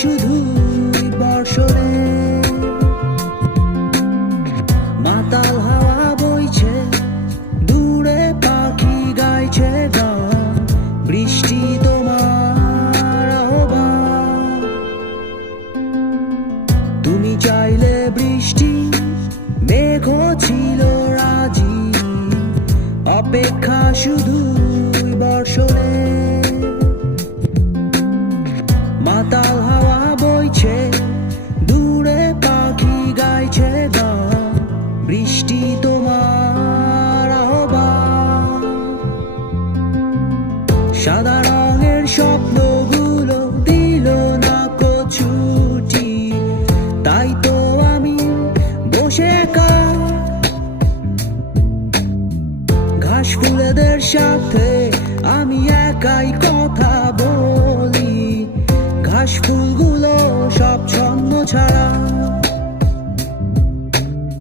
শুধুই বর্ষণে, মাতাল হাওয়া বইছে, দূরে পাখি গাইছে গান, বৃষ্টি তোমার আহ্বান। তুমি চাইলে বৃষ্টি, মেঘও ছিল রাজি, অপেক্ষা শুধুই বর্ষণে, মাতাল হাওয়া বইছে, দূরে পাখি গাইছে গান, বৃষ্টি তোমার আহ্বান। সাদা রঙের স্বপ্নগুলো দিল না ছুটি, তাই তো আমি বসে একা ঘাস ফুলেদের সাথে আমি একাই কথা বলি।